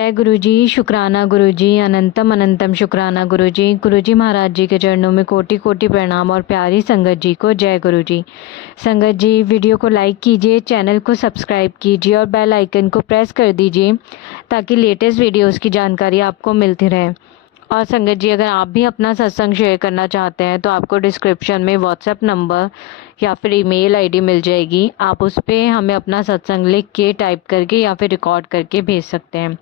जय गुरु जी, शुक्राना गुरु जी, अनंतम अनंतम शुक्राना गुरु जी। गुरु जी महाराज जी के चरणों में कोटि कोटि प्रणाम और प्यारी संगत जी को जय गुरु जी। संगत जी, वीडियो को लाइक कीजिए, चैनल को सब्सक्राइब कीजिए और बेल आइकन को प्रेस कर दीजिए ताकि लेटेस्ट वीडियोस की जानकारी आपको मिलती रहे। और संगत जी, अगर आप भी अपना सत्संग शेयर करना चाहते हैं तो आपको डिस्क्रिप्शन में व्हाट्सएप नंबर या फिर ईमेल आईडी मिल जाएगी। आप उस पर हमें अपना सत्संग लिख के टाइप करके या फिर रिकॉर्ड करके भेज सकते हैं।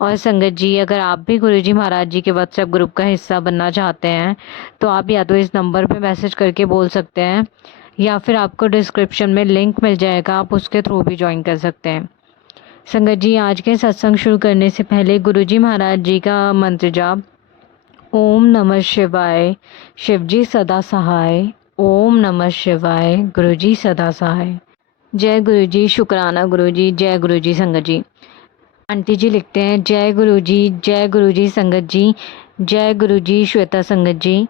और संगत जी, अगर आप भी गुरु जी महाराज जी के व्हाट्सएप ग्रुप का हिस्सा बनना चाहते हैं तो आप या तो इस नंबर पे मैसेज करके बोल सकते हैं या फिर आपको डिस्क्रिप्शन में लिंक मिल जाएगा, आप उसके थ्रू भी ज्वाइन कर सकते हैं। संगत जी, आज के सत्संग शुरू करने से पहले गुरु जी महाराज जी का मंत्र जाप। ओम नमः शिवाय, शिवजी सदा सहाय। ओम नमः शिवाय, गुरु जी सदा सहाय। जय गुरु जी, शुक्राना गुरु जी, जय गुरु जी। संगत जी, आंटी जी लिखते हैं, जय गुरु जी, जय गुरु जी। संगत जी, जय गुरु जी। श्वेता संगत जी,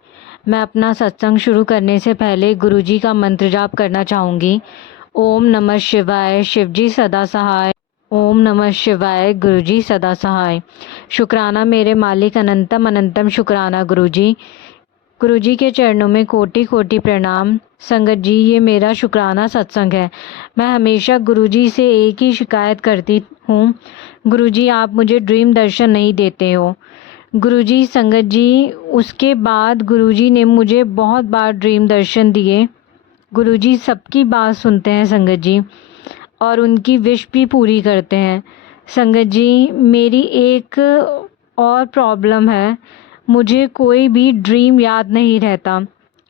मैं अपना सत्संग शुरू करने से पहले गुरु जी का मंत्र जाप करना चाहूँगी। ओम नमः शिवाय, शिवजी सदा सहाय। ओम नमः शिवाय, गुरु जी सदा सहाय। शुक्राना मेरे मालिक, अनंतम अनंतम शुक्राना गुरु जी। गुरु जी के चरणों में कोटि कोटि प्रणाम। संगत जी, ये मेरा शुक्राना सत्संग है। मैं हमेशा गुरु जी से एक ही शिकायत करती हूँ, गुरु जी आप मुझे ड्रीम दर्शन नहीं देते हो। गुरु जी, संगत जी, उसके बाद गुरु जी ने मुझे बहुत बार ड्रीम दर्शन दिए। गुरु जी सबकी बात सुनते हैं संगत जी, और उनकी विश भी पूरी करते हैं। संगत जी, मेरी एक और प्रॉब्लम है, मुझे कोई भी ड्रीम याद नहीं रहता।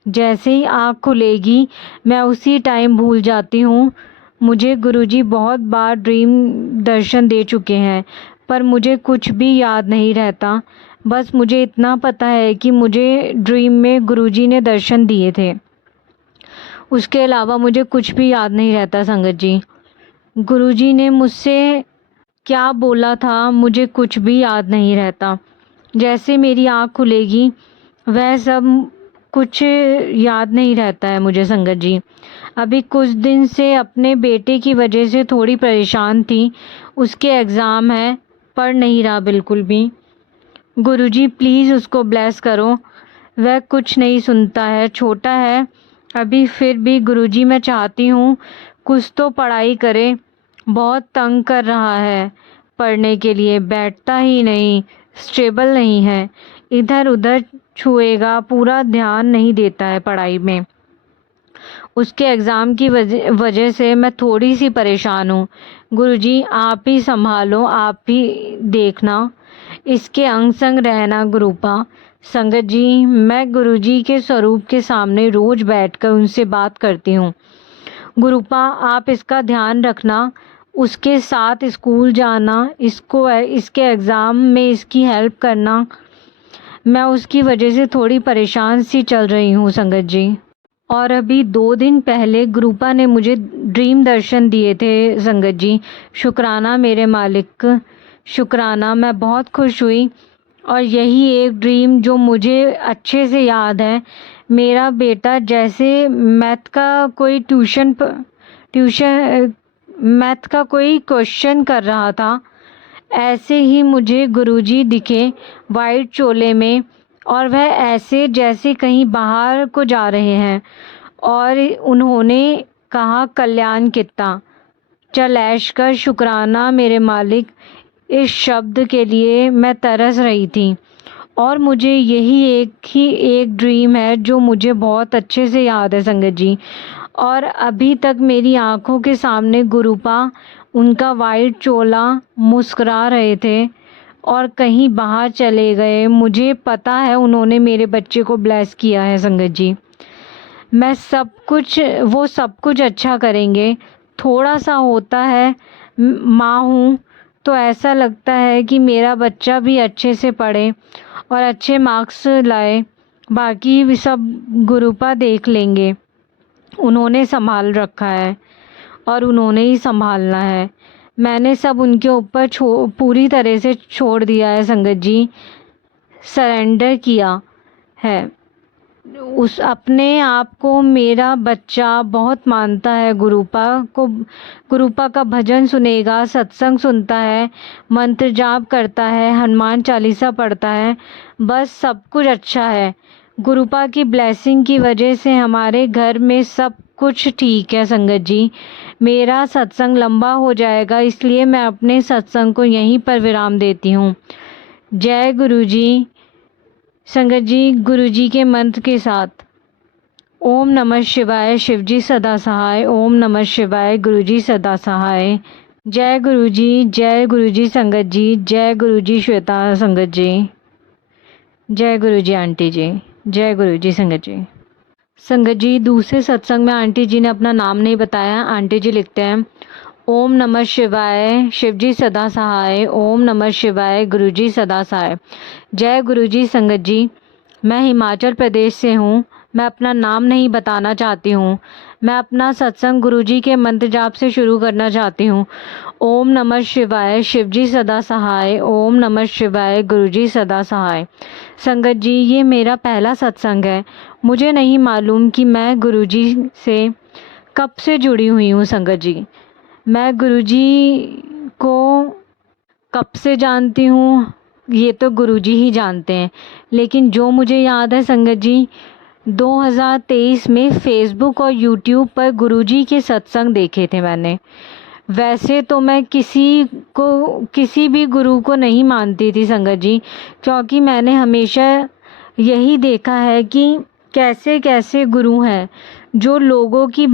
जैसे ही आँख खुलेगी मैं उसी टाइम भूल जाती हूँ। मुझे गुरुजी बहुत बार ड्रीम दर्शन दे चुके हैं पर मुझे कुछ भी याद नहीं रहता। बस मुझे इतना पता है कि मुझे ड्रीम में गुरुजी ने दर्शन दिए थे, उसके अलावा मुझे कुछ भी याद नहीं रहता। संगत जी, गुरुजी ने मुझसे क्या बोला था मुझे कुछ भी याद नहीं रहता। जैसे मेरी आँख खुलेगी वह सब कुछ याद नहीं रहता है मुझे। संगत जी, अभी कुछ दिन से अपने बेटे की वजह से थोड़ी परेशान थी, उसके एग्ज़ाम है, पढ़ नहीं रहा बिल्कुल भी। गुरुजी प्लीज़ उसको ब्लेस करो, वह कुछ नहीं सुनता है, छोटा है अभी, फिर भी गुरुजी मैं चाहती हूँ कुछ तो पढ़ाई करे। बहुत तंग कर रहा है, पढ़ने के लिए बैठता ही नहीं, स्टेबल नहीं है, इधर उधर छुएगा, पूरा ध्यान नहीं देता है पढ़ाई में। उसके एग्ज़ाम की वजह से मैं थोड़ी सी परेशान हूँ। गुरुजी आप ही संभालो, आप ही देखना, इसके अंग संग रहना गुरुपा। संगत जी, मैं गुरुजी के स्वरूप के सामने रोज बैठकर उनसे बात करती हूँ। गुरुपा आप इसका ध्यान रखना, उसके साथ स्कूल जाना, इसके एग्ज़ाम में इसकी हेल्प करना। मैं उसकी वजह से थोड़ी परेशान सी चल रही हूँ संगत जी। और अभी 2 दिन पहले गुरुपा ने मुझे ड्रीम दर्शन दिए थे संगत जी। शुक्राना मेरे मालिक, शुक्राना, मैं बहुत खुश हुई। और यही एक ड्रीम जो मुझे अच्छे से याद है, मेरा बेटा जैसे मैथ का कोई क्वेश्चन कर रहा था, ऐसे ही मुझे गुरुजी दिखे वाइट चोले में, और वह ऐसे जैसे कहीं बाहर को जा रहे हैं, और उन्होंने कहा कल्याण कितना चल ऐश कर। शुक्राना मेरे मालिक, इस शब्द के लिए मैं तरस रही थी। और मुझे यही एक ड्रीम है जो मुझे बहुत अच्छे से याद है संगत जी। और अभी तक मेरी आंखों के सामने गुरुपा, उनका वाइट चोला, मुस्कुरा रहे थे और कहीं बाहर चले गए। मुझे पता है उन्होंने मेरे बच्चे को ब्लेस किया है संगत जी। वो सब कुछ अच्छा करेंगे। थोड़ा सा होता है, माँ हूँ तो ऐसा लगता है कि मेरा बच्चा भी अच्छे से पढ़े और अच्छे मार्क्स लाए, बाकी भी सब गुरुपा देख लेंगे। उन्होंने संभाल रखा है और उन्होंने ही संभालना है। मैंने सब उनके ऊपर पूरी तरह से छोड़ दिया है संगत जी, सरेंडर किया है। उस अपने आप को मेरा बच्चा बहुत मानता है। गुरुपा का भजन सुनेगा, सत्संग सुनता है, मंत्र जाप करता है, हनुमान चालीसा पढ़ता है, बस सब कुछ अच्छा है। गुरुपा की ब्लेसिंग की वजह से हमारे घर में सब कुछ ठीक है संगत जी। मेरा सत्संग लंबा हो जाएगा, इसलिए मैं अपने सत्संग को यहीं पर विराम देती हूँ। जय गुरु जी। संगत जी, गुरु जी के मंत्र के साथ ओम नमः शिवाय, शिवजी सदा सहाय। ओम नमः शिवाय, गुरु जी सदा सहाय। जय गुरु जी, जय गुरु जी संगत जी, जय गुरु जी श्वेता संगत जी, जय गुरु जी आंटी जी, जय गुरु जी संगत जी। संगत जी, दूसरे सत्संग में आंटी जी ने अपना नाम नहीं बताया। आंटी जी लिखते हैं ओम नमः शिवाय, शिवजी सदा सहाय। ओम नमः शिवाय, गुरु जी सदा सहाय। जय गुरु जी संगत जी। मैं हिमाचल प्रदेश से हूँ। मैं अपना नाम नहीं बताना चाहती हूँ। मैं अपना सत्संग गुरु जी के मंत्र जाप से शुरू करना चाहती हूँ। ओम नमः शिवाय, शिवजी सदा सहाय। ओम नमः शिवाय, गुरु जी सदा सहाय। संगत जी, ये मेरा पहला सत्संग है। मुझे नहीं मालूम कि मैं गुरु जी से कब से जुड़ी हुई हूँ। संगत जी, मैं गुरुजी को कब से जानती हूँ ये तो गुरुजी ही जानते हैं, लेकिन जो मुझे याद है संगत जी, 2023 में फेसबुक और यूट्यूब पर गुरुजी के सत्संग देखे थे मैंने। वैसे तो मैं किसी भी गुरु को नहीं मानती थी संगत जी, क्योंकि मैंने हमेशा यही देखा है कि कैसे कैसे गुरु हैं जो लोगों की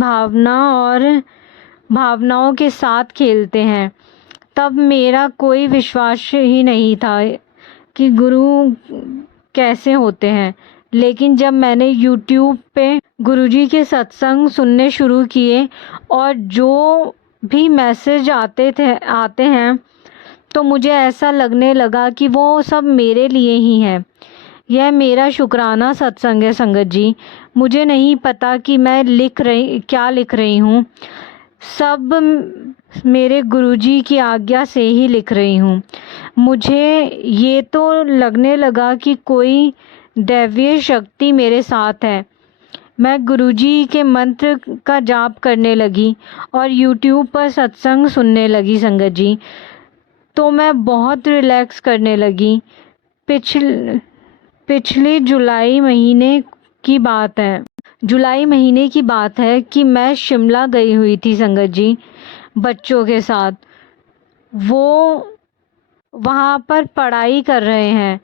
भावनाओं के साथ खेलते हैं। तब मेरा कोई विश्वास ही नहीं था कि गुरु कैसे होते हैं। लेकिन जब मैंने यूट्यूब पे गुरुजी के सत्संग सुनने शुरू किए और जो भी मैसेज आते हैं तो मुझे ऐसा लगने लगा कि वो सब मेरे लिए ही है। यह मेरा शुक्राना सत्संग है संगत जी। मुझे नहीं पता कि मैं क्या लिख रही हूँ। सब मेरे गुरुजी की आज्ञा से ही लिख रही हूँ। मुझे ये तो लगने लगा कि कोई दैवीय शक्ति मेरे साथ है। मैं गुरुजी के मंत्र का जाप करने लगी और यूट्यूब पर सत्संग सुनने लगी संगत जी, तो मैं बहुत रिलैक्स करने लगी। पिछले जुलाई महीने की बात है कि मैं शिमला गई हुई थी संगत जी बच्चों के साथ। वो वहाँ पर पढ़ाई कर रहे हैं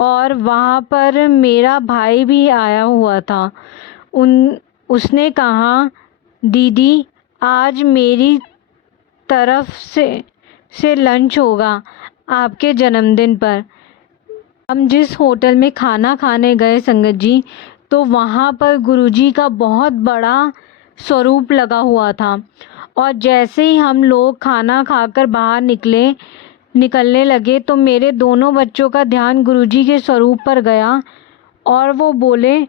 और वहाँ पर मेरा भाई भी आया हुआ था। उसने कहा, दीदी आज मेरी तरफ से लंच होगा आपके जन्मदिन पर। हम जिस होटल में खाना खाने गए संगत जी, तो वहाँ पर गुरुजी का बहुत बड़ा स्वरूप लगा हुआ था। और जैसे ही हम लोग खाना खाकर बाहर निकलने लगे तो मेरे दोनों बच्चों का ध्यान गुरुजी के स्वरूप पर गया और वो बोले,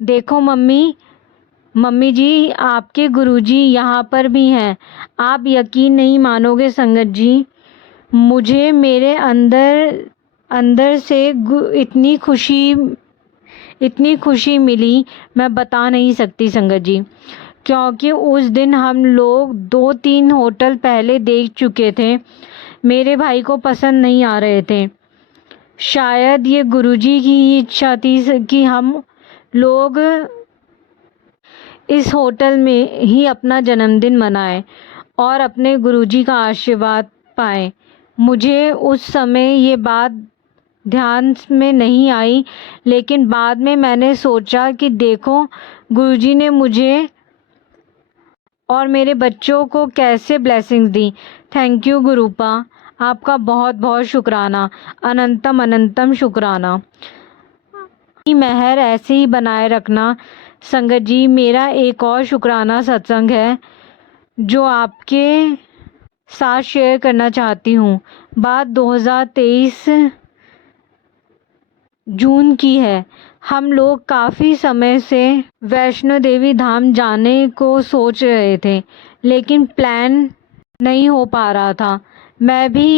देखो मम्मी जी, आपके गुरुजी यहाँ पर भी हैं। आप यकीन नहीं मानोगे संगत जी, मुझे मेरे अंदर से इतनी खुशी मिली, मैं बता नहीं सकती संगत जी। क्योंकि उस दिन हम लोग 2-3 होटल पहले देख चुके थे, मेरे भाई को पसंद नहीं आ रहे थे। शायद ये गुरुजी की ही इच्छा थी कि हम लोग इस होटल में ही अपना जन्मदिन मनाएं और अपने गुरुजी का आशीर्वाद पाएं। मुझे उस समय ये बात ध्यान में नहीं आई, लेकिन बाद में मैंने सोचा कि देखो गुरुजी ने मुझे और मेरे बच्चों को कैसे ब्लेसिंग्स दी। थैंक यू गुरुपा, आपका बहुत बहुत शुक्राना, अनंतम अनंतम शुक्राना। मेहर ऐसे ही बनाए रखना संगत जी। मेरा एक और शुक्राना सत्संग है जो आपके साथ शेयर करना चाहती हूँ। बात 2023 जून की है। हम लोग काफ़ी समय से वैष्णो देवी धाम जाने को सोच रहे थे, लेकिन प्लान नहीं हो पा रहा था। मैं भी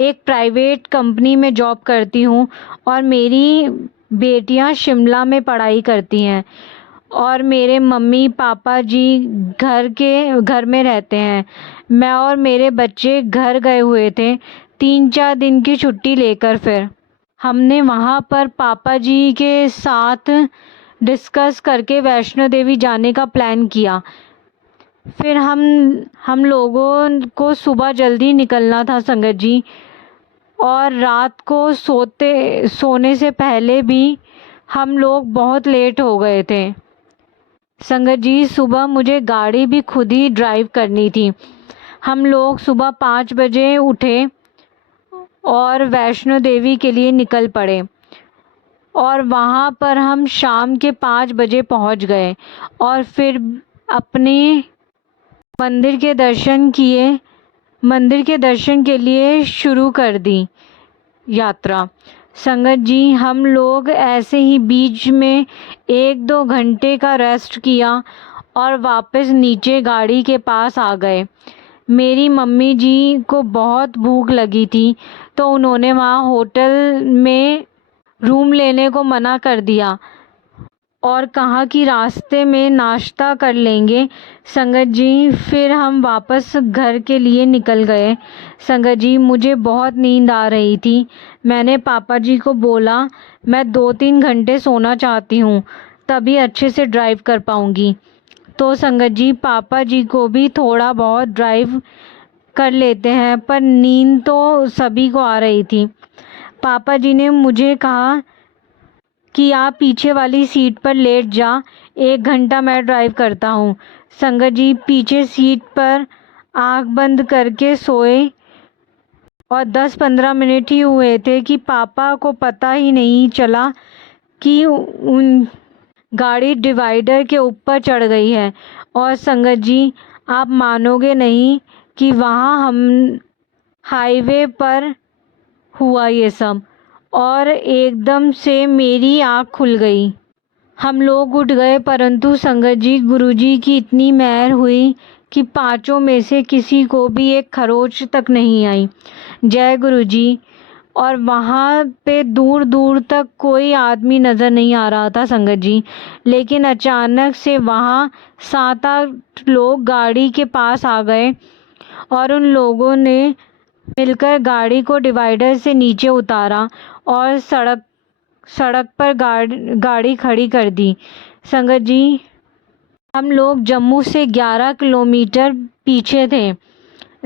एक प्राइवेट कंपनी में जॉब करती हूँ और मेरी बेटियां शिमला में पढ़ाई करती हैं और मेरे मम्मी पापा जी घर में रहते हैं। मैं और मेरे बच्चे घर गए हुए थे 3-4 दिन की छुट्टी लेकर। फिर हमने वहाँ पर पापा जी के साथ डिस्कस करके वैष्णो देवी जाने का प्लान किया। फिर हम लोगों को सुबह जल्दी निकलना था संगत जी, और रात को सोने से पहले भी हम लोग बहुत लेट हो गए थे संगत जी। सुबह मुझे गाड़ी भी खुद ही ड्राइव करनी थी। हम लोग सुबह 5 बजे उठे और वैष्णो देवी के लिए निकल पड़े, और वहाँ पर हम शाम के 5 बजे पहुँच गए और फिर अपने मंदिर के दर्शन के लिए शुरू कर दी यात्रा। संगत जी, हम लोग ऐसे ही बीच में 1-2 घंटे का रेस्ट किया और वापस नीचे गाड़ी के पास आ गए। मेरी मम्मी जी को बहुत भूख लगी थी, तो उन्होंने वहाँ होटल में रूम लेने को मना कर दिया और कहा कि रास्ते में नाश्ता कर लेंगे। संगत जी, फिर हम वापस घर के लिए निकल गए। संगत जी, मुझे बहुत नींद आ रही थी। मैंने पापा जी को बोला, मैं 2-3 घंटे सोना चाहती हूँ, तभी अच्छे से ड्राइव कर पाऊँगी। तो संगत जी, पापा जी को भी थोड़ा बहुत ड्राइव कर लेते हैं, पर नींद तो सभी को आ रही थी। पापा जी ने मुझे कहा कि आप पीछे वाली सीट पर लेट जा, 1 घंटा मैं ड्राइव करता हूँ। संगत जी, पीछे सीट पर आँख बंद करके सोए और 10-15 मिनट ही हुए थे कि पापा को पता ही नहीं चला कि उन गाड़ी डिवाइडर के ऊपर चढ़ गई है। और संगत जी, आप मानोगे नहीं कि वहाँ हम हाईवे पर हुआ ये सब, और एकदम से मेरी आँख खुल गई। हम लोग उठ गए, परंतु संगत जी, गुरुजी की इतनी मेहर हुई कि 5 में से किसी को भी एक खरोच तक नहीं आई। जय गुरुजी। और वहाँ पे दूर दूर तक कोई आदमी नज़र नहीं आ रहा था संगत जी, लेकिन अचानक से वहाँ 7-8 लोग गाड़ी के पास आ गए और उन लोगों ने मिलकर गाड़ी को डिवाइडर से नीचे उतारा और सड़क पर गाड़ी खड़ी कर दी। संगत जी, हम लोग जम्मू से 11 किलोमीटर पीछे थे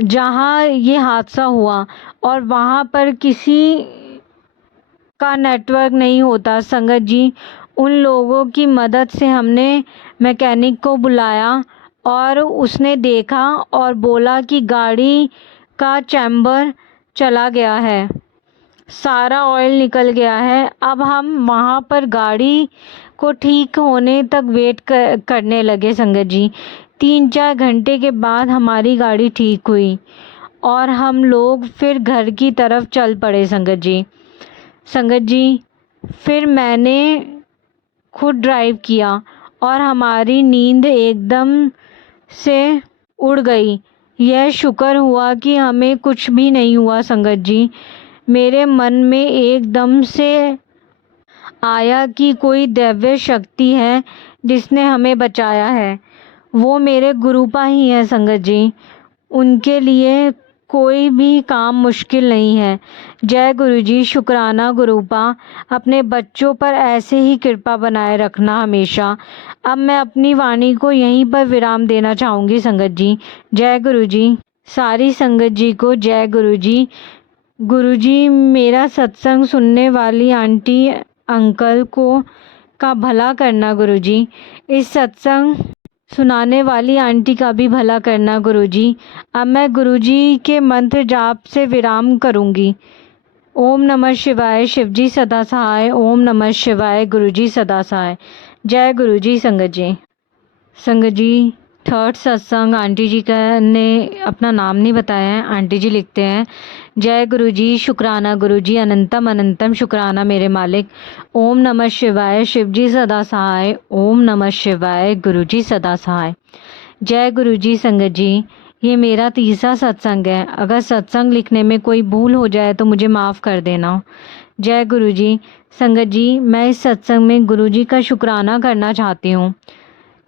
जहाँ ये हादसा हुआ, और वहाँ पर किसी का नेटवर्क नहीं होता संगत जी। उन लोगों की मदद से हमने मैकेनिक को बुलाया और उसने देखा और बोला कि गाड़ी का चैम्बर चला गया है, सारा ऑयल निकल गया है। अब हम वहाँ पर गाड़ी को ठीक होने तक वेट करने लगे संगत जी। 3-4 घंटे के बाद हमारी गाड़ी ठीक हुई और हम लोग फिर घर की तरफ चल पड़े संगत जी। संगत जी, फिर मैंने खुद ड्राइव किया और हमारी नींद एकदम से उड़ गई। यह शुक्र हुआ कि हमें कुछ भी नहीं हुआ संगत जी। मेरे मन में एकदम से आया कि कोई दिव्य शक्ति है जिसने हमें बचाया है। वो मेरे गुरुपा ही हैं संगत जी। उनके लिए कोई भी काम मुश्किल नहीं है। जय गुरुजी। शुक्राना गुरुपा। अपने बच्चों पर ऐसे ही कृपा बनाए रखना हमेशा। अब मैं अपनी वाणी को यहीं पर विराम देना चाहूँगी संगत जी। जय गुरुजी। सारी संगत जी को जय गुरुजी। गुरुजी, मेरा सत्संग सुनने वाली आंटी अंकल को का भला करना गुरुजी। इस सत्संग सुनाने वाली आंटी का भी भला करना गुरुजी। अब मैं गुरुजी के मंत्र जाप से विराम करूंगी। ओम नमः शिवाय। शिवजी सदा सहाय। ओम नमः शिवाय। गुरुजी सदा सहाय। जय गुरुजी। संगत जी। संगत जी, 3rd सत्संग आंटी जी का ने अपना नाम नहीं बताया है। आंटी जी लिखते हैं, जय गुरुजी। शुक्राना गुरुजी। अनंतम अनंतम शुक्राना मेरे मालिक। ओम नमः शिवाय। शिवजी सदा सहाय। ओम नमः शिवाय। गुरुजी सदा सहाय। जय गुरुजी। संगत जी, ये मेरा तीसरा सत्संग है। अगर सत्संग लिखने में कोई भूल हो जाए तो मुझे माफ़ कर देना। जय गुरुजी। संगत जी, मैं इस सत्संग में गुरुजी का शुक्राना करना चाहती हूँ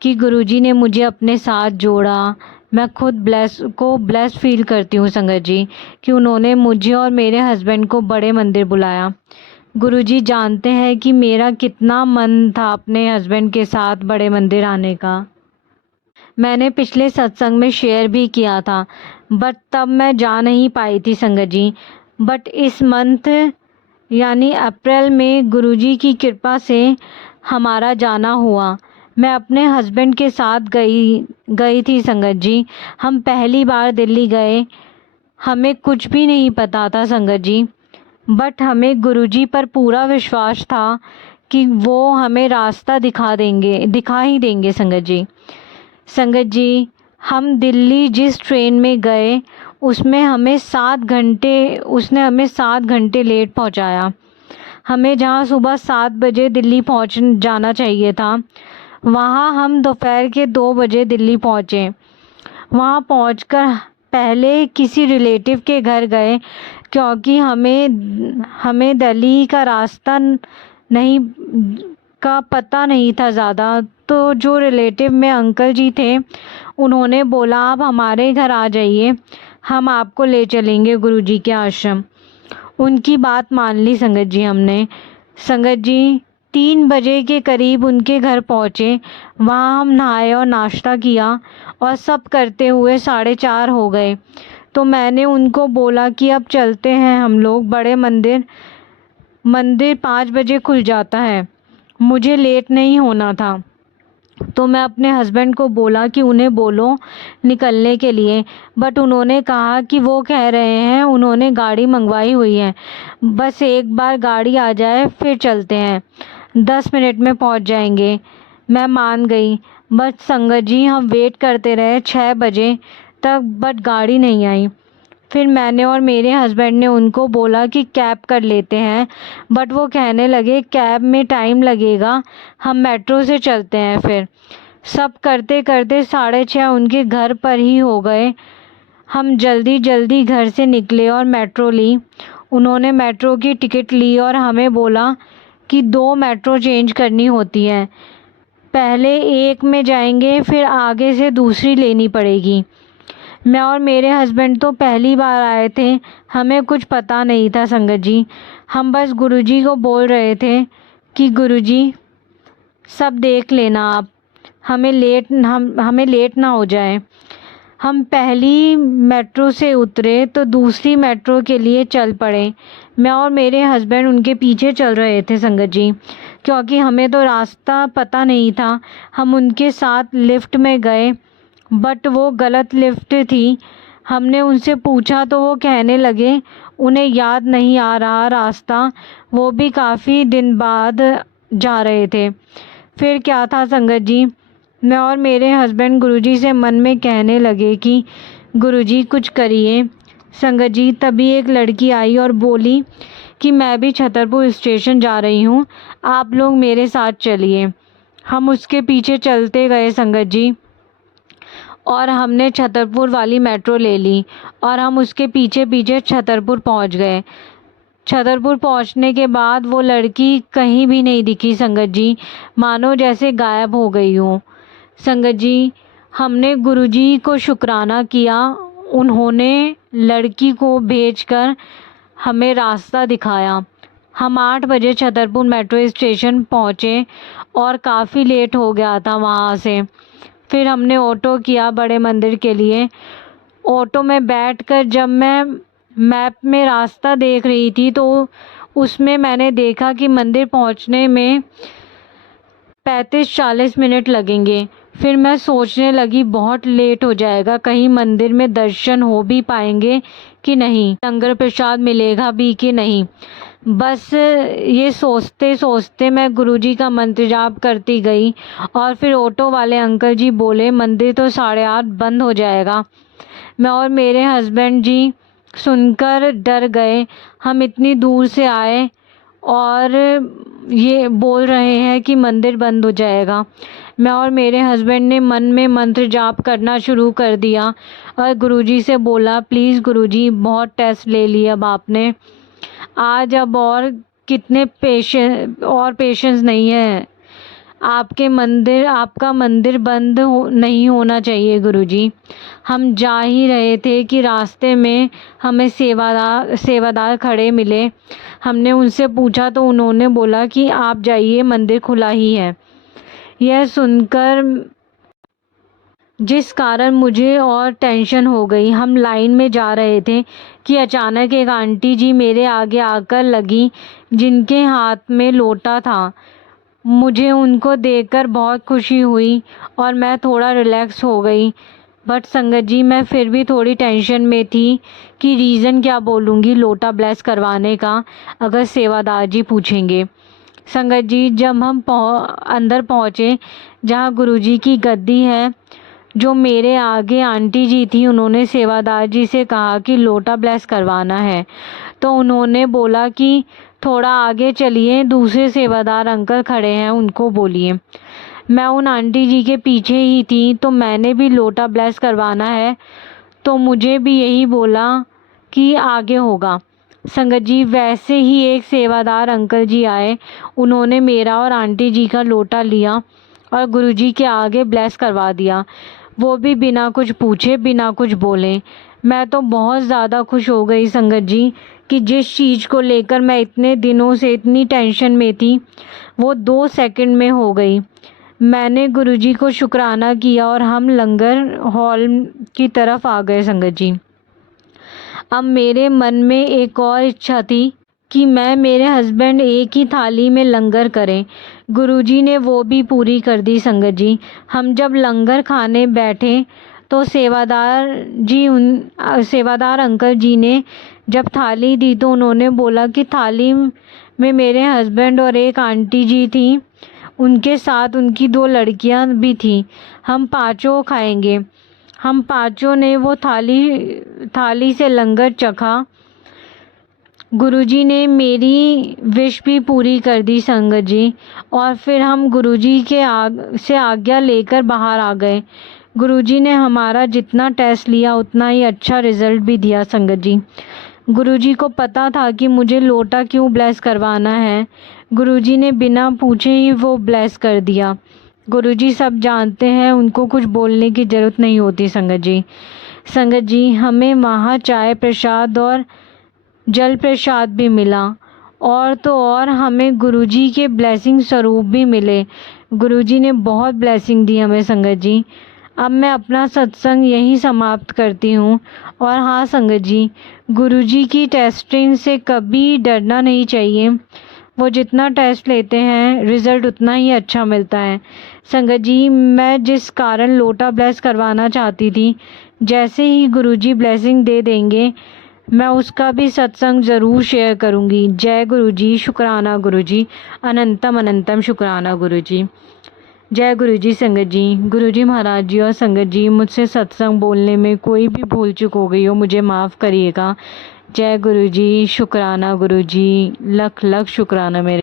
कि गुरुजी ने मुझे अपने साथ जोड़ा। मैं खुद ब्लेस फील करती हूँ संगत जी कि उन्होंने मुझे और मेरे हस्बैंड को बड़े मंदिर बुलाया। गुरुजी जानते हैं कि मेरा कितना मन था अपने हस्बैंड के साथ बड़े मंदिर आने का। मैंने पिछले सत्संग में शेयर भी किया था, बट तब मैं जा नहीं पाई थी संगत जी। बट इस मंथ यानी अप्रैल में गुरुजी की कृपा से हमारा जाना हुआ। मैं अपने हस्बैंड के साथ गई थी संगत जी। हम पहली बार दिल्ली गए। हमें कुछ भी नहीं पता था संगत जी, बट हमें गुरुजी पर पूरा विश्वास था कि वो हमें रास्ता दिखा ही देंगे संगत जी। संगत जी, हम दिल्ली जिस ट्रेन में गए उसने हमें 7 घंटे लेट पहुंचाया। हमें जहां सुबह 7 बजे दिल्ली पहुंच जाना चाहिए था, वहां हम दोपहर के 2 बजे दिल्ली पहुंचे। वहां पहुंचकर पहले किसी रिलेटिव के घर गए क्योंकि हमें दिल्ली का रास्ता नहीं का पता नहीं था ज़्यादा। तो जो रिलेटिव में अंकल जी थे, उन्होंने बोला आप हमारे घर आ जाइए, हम आपको ले चलेंगे गुरुजी के आश्रम। उनकी बात मान ली संगत जी हमने। संगत जी 3 बजे के करीब उनके घर पहुँचे। वहाँ हम नहाए और नाश्ता किया और सब करते हुए 4:30 हो गए। तो मैंने उनको बोला कि अब चलते हैं हम लोग बड़े मंदिर 5 बजे खुल जाता है, मुझे लेट नहीं होना था। तो मैं अपने हस्बैंड को बोला कि उन्हें बोलो निकलने के लिए, बट उन्होंने कहा कि वो कह रहे हैं उन्होंने गाड़ी मंगवाई हुई है, बस एक बार गाड़ी आ जाए फिर चलते हैं, 10 मिनट में पहुंच जाएंगे। मैं मान गई। बस संगत जी हम वेट करते रहे 6 बजे तक, बट गाड़ी नहीं आई। फिर मैंने और मेरे हस्बैंड ने उनको बोला कि कैब कर लेते हैं, बट वो कहने लगे कैब में टाइम लगेगा, हम मेट्रो से चलते हैं। फिर सब करते करते 6:30 उनके घर पर ही हो गए। हम जल्दी जल्दी घर से निकले और मेट्रो ली। उन्होंने मेट्रो की टिकट ली और हमें बोला कि 2 मेट्रो चेंज करनी होती है, पहले एक में जाएंगे फिर आगे से दूसरी लेनी पड़ेगी। मैं और मेरे हस्बैंड तो पहली बार आए थे, हमें कुछ पता नहीं था संगत जी। हम बस गुरुजी को बोल रहे थे कि गुरुजी सब देख लेना आप, हमें लेट ना हो जाए। हम पहली मेट्रो से उतरे तो दूसरी मेट्रो के लिए चल पड़े। मैं और मेरे हस्बैंड उनके पीछे चल रहे थे संगत जी, क्योंकि हमें तो रास्ता पता नहीं था। हम उनके साथ लिफ्ट में गए, बट वो गलत लिफ्ट थी। हमने उनसे पूछा तो वो कहने लगे उन्हें याद नहीं आ रहा रास्ता, वो भी काफ़ी दिन बाद जा रहे थे। फिर क्या था संगत जी, मैं और मेरे हस्बैंड गुरुजी से मन में कहने लगे कि गुरुजी कुछ करिए। संगत जी तभी एक लड़की आई और बोली कि मैं भी छतरपुर स्टेशन जा रही हूँ, आप लोग मेरे साथ चलिए। हम उसके पीछे चलते गए संगत जी, और हमने छतरपुर वाली मेट्रो ले ली और हम उसके पीछे पीछे छतरपुर पहुंच गए। छतरपुर पहुंचने के बाद वो लड़की कहीं भी नहीं दिखी संगत जी, मानो जैसे गायब हो गई हो। संगत जी हमने गुरुजी को शुक्राना किया, उन्होंने लड़की को भेजकर हमें रास्ता दिखाया। हम 8 बजे छतरपुर मेट्रो स्टेशन पहुँचे और काफ़ी लेट हो गया था वहाँ से। फिर हमने ऑटो किया बड़े मंदिर के लिए। ऑटो में बैठकर जब मैं मैप में रास्ता देख रही थी तो उसमें मैंने देखा कि मंदिर पहुंचने में 35-40 मिनट लगेंगे। फिर मैं सोचने लगी बहुत लेट हो जाएगा, कहीं मंदिर में दर्शन हो भी पाएंगे कि नहीं, लंगर प्रसाद मिलेगा भी कि नहीं। बस ये सोचते सोचते मैं गुरुजी का मंत्र जाप करती गई और फिर ऑटो वाले अंकल जी बोले मंदिर तो 8:30 बंद हो जाएगा। मैं और मेरे हस्बैंड जी सुनकर डर गए, हम इतनी दूर से आए और ये बोल रहे हैं कि मंदिर बंद हो जाएगा। मैं और मेरे हस्बैंड ने मन में मंत्र जाप करना शुरू कर दिया और गुरुजी से बोला, प्लीज़ गुरुजी, बहुत टेस्ट ले लिए अब आपने, आज अब और कितने पेशेंस नहीं है, आपका मंदिर बंद नहीं होना चाहिए गुरुजी। हम जा ही रहे थे कि रास्ते में हमें सेवादार खड़े मिले। हमने उनसे पूछा तो उन्होंने बोला कि आप जाइए, मंदिर खुला ही है। यह सुनकर जिस कारण मुझे और टेंशन हो गई। हम लाइन में जा रहे थे कि अचानक एक आंटी जी मेरे आगे आकर लगी, जिनके हाथ में लोटा था। मुझे उनको देखकर बहुत खुशी हुई और मैं थोड़ा रिलैक्स हो गई। बट संगत जी, मैं फिर भी थोड़ी टेंशन में थी कि रीज़न क्या बोलूँगी लोटा ब्लेस करवाने का, अगर सेवादार जी पूछेंगे। संगत जी, जब हम अंदर पहुँचे जहाँ गुरुजी की गद्दी है, जो मेरे आगे आंटी जी थी, उन्होंने सेवादार जी से कहा कि लोटा ब्लेस करवाना है। तो उन्होंने बोला कि थोड़ा आगे चलिए, दूसरे सेवादार अंकल खड़े हैं, उनको बोलिए। मैं उन आंटी जी के पीछे ही थी, तो मैंने भी लोटा ब्लेस करवाना है, तो मुझे भी यही बोला कि आगे होगा। संगत जी, वैसे ही एक सेवादार अंकल जी आए, उन्होंने मेरा और आंटी जी का लोटा लिया और गुरुजी के आगे ब्लेस करवा दिया, वो भी बिना कुछ पूछे, बिना कुछ बोले। मैं तो बहुत ज़्यादा खुश हो गई संगत जी कि जिस चीज़ को लेकर मैं इतने दिनों से इतनी टेंशन में थी, वो 2 सेकंड में हो गई। मैंने गुरुजी को शुक्राना किया और हम लंगर हॉल की तरफ आ गए संगत जी। अब मेरे मन में एक और इच्छा थी कि मैं मेरे हस्बैंड एक ही थाली में लंगर करें। गुरुजी ने वो भी पूरी कर दी संगत जी। हम जब लंगर खाने बैठे तो सेवादार अंकल जी ने जब थाली दी तो उन्होंने बोला कि थाली में मेरे हस्बैंड और एक आंटी जी थी, उनके साथ उनकी 2 लड़कियां भी थी, हम पाँचों खाएंगे। हम पाँचों ने वो थाली से लंगर चखा। गुरुजी ने मेरी विश भी पूरी कर दी संगत जी, और फिर हम गुरुजी से आज्ञा लेकर बाहर आ गए। गुरुजी ने हमारा जितना टेस्ट लिया उतना ही अच्छा रिजल्ट भी दिया संगत जी। गुरुजी को पता था कि मुझे लोटा क्यों ब्लेस करवाना है। गुरुजी ने बिना पूछे ही वो ब्लेस कर दिया। गुरुजी सब जानते हैं, उनको कुछ बोलने की ज़रूरत नहीं होती संगत जी। संगत जी, हमें वहाँ चाय प्रसाद और जल प्रसाद भी मिला, और तो और हमें गुरुजी के ब्लेसिंग स्वरूप भी मिले। गुरुजी ने बहुत ब्लेसिंग दी हमें संगत जी। अब मैं अपना सत्संग यहीं समाप्त करती हूँ। और हाँ संगत जी, गुरुजी की टेस्टिंग से कभी डरना नहीं चाहिए। वो जितना टेस्ट लेते हैं रिज़ल्ट उतना ही अच्छा मिलता है। संगत जी, मैं जिस कारण लोटा ब्लेस करवाना चाहती थी, जैसे ही गुरुजी ब्लेसिंग दे देंगे, मैं उसका भी सत्संग ज़रूर शेयर करूँगी। जय गुरुजी, शुक्राना गुरुजी, अनंतम अनंतम शुक्राना गुरुजी। जय गुरुजी संगत जी। गुरुजी महाराज जी और संगत जी, मुझसे सत्संग बोलने में कोई भी भूल चूक हो गई हो, मुझे माफ़ करिएगा। जय गुरुजी, शुक्राना गुरुजी, लख लख शुक्राना मेरे।